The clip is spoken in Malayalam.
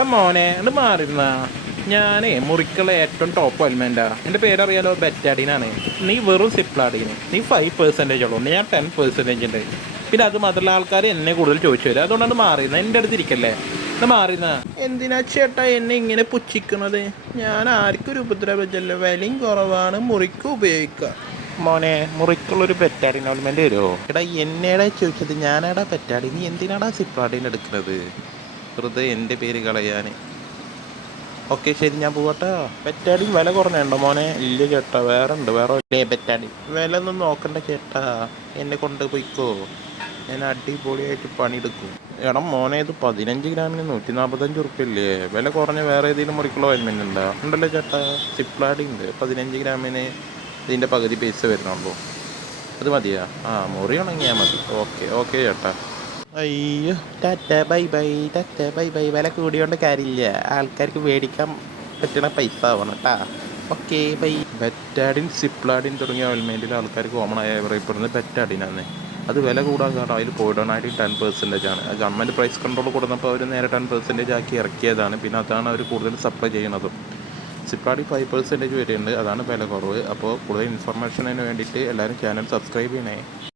എടാ മോനെ ഇത് മാറിയിരുന്ന ഞാനേ മുറിക്കുള്ള ഏറ്റവും ടോപ്പ് അൽമെൻറ്റാ. എൻ്റെ പേരറിയാലോ, ബെറ്റാഡീനാണ്. നീ വെറും സിപ്ലാഡീന്, നീ 5% ഉള്ളൂ, ഞാൻ 10% ഉണ്ട്. പിന്നെ അത് മാത്രമല്ല, ആൾക്കാർ എന്നെ കൂടുതൽ ചോദിച്ചു വരും. അതുകൊണ്ടാണ് മാറിയുന്നത്. എൻ്റെ അടുത്ത് ഇരിക്കല്ലേ ഇത് മാറിയുന്ന. എന്തിനാ ചേട്ടാ എന്നെ ഇങ്ങനെ പുച്ഛിക്കുന്നത്? ഞാൻ ആർക്കും ഒരു ഉപദ്രവമല്ലോ, വിലയും കുറവാണ്, മുറിക്ക് ഉപയോഗിക്കുക. മോനെ മുറിക്കുള്ളൊരു ബെറ്റാഡിൻ ഓൾമെൻറ്റ് വരുമോ? എടാ എന്നേടാ ചോദിച്ചത്, ഞാനാടാ ബെറ്റാഡി, നീ എന്തിനാടാ സിപ്ലാഡീൻ എടുക്കുന്നത്? വെറുതെ എൻ്റെ പേര് കളയാൻ. ഓക്കെ ശരി, ഞാൻ പോകട്ടോ. ബെറ്റാഡിൻ വില കുറഞ്ഞുണ്ടോ മോനെ? ഇല്ല ചേട്ടാ, വേറെ ഉണ്ട്, വേറെ ഇല്ലേ ബെറ്റാഡിൻ? വില ഒന്നും നോക്കണ്ട ചേട്ടാ, എന്നെ കൊണ്ട് പോയിക്കോ, ഞാൻ അടിപൊളിയായിട്ട് പണിയെടുക്കും. എടാ മോനെ, ഇത് 15 ഗ്രാമിന് 145 ഉറുപ്പില്ലേ? വില കുറഞ്ഞ വേറെ ഏതെങ്കിലും മുറിക്കുള്ള ഓയിൽമെൻ്റ് ഉണ്ടോ? ഉണ്ടല്ലോ ചേട്ടാ, സിപ്ലാഡി ഉണ്ട്. 15 ഗ്രാമിന് ഇതിൻ്റെ പകുതി പൈസ വരുന്നുള്ളൂ. അത് മതിയാ? ആ, മുറി ഉണങ്ങിയാൽ മതി. ഓക്കെ ഓക്കെ ചേട്ടാ. അയ്യോ, Tata bye bye, Tata bye bye. വില കൂടിയോണ്ട് കാര്യമില്ല, ആൾക്കാർക്ക് മേടിക്കാൻ പറ്റുന്ന പൈസ ആവണം കേട്ടാ. Okay bye. ബെറ്റാഡിൻ, സിപ്ലാഡിൻ തുടങ്ങിയ ഓയിൽമെൻറ്റിൽ ആൾക്കാർ കോമൺ ആയി അറിയപ്പെടുന്നത് ബെറ്റാഡിനാണ്. അത് വില കൂടാൻ കാരണം അതിൽ പോയിഡോണായിട്ട് 10% ആണ്. അത് ഗവൺമെൻറ് പ്രൈസ് കൺട്രോൾ കൊടുത്തപ്പോൾ അവർ നേരെ 10% ആക്കി ഇറക്കിയതാണ്. പിന്നെ അതാണ് അവർ കൂടുതൽ സപ്ലൈ ചെയ്യുന്നതും. സിപ്ലാഡി 5% വരെയുണ്ട്, അതാണ് വില കുറവ്. അപ്പോൾ കൂടുതൽ ഇൻഫർമേഷന് വേണ്ടിയിട്ട് എല്ലാവരും ചാനൽ സബ്സ്ക്രൈബ് ചെയ്യണേ.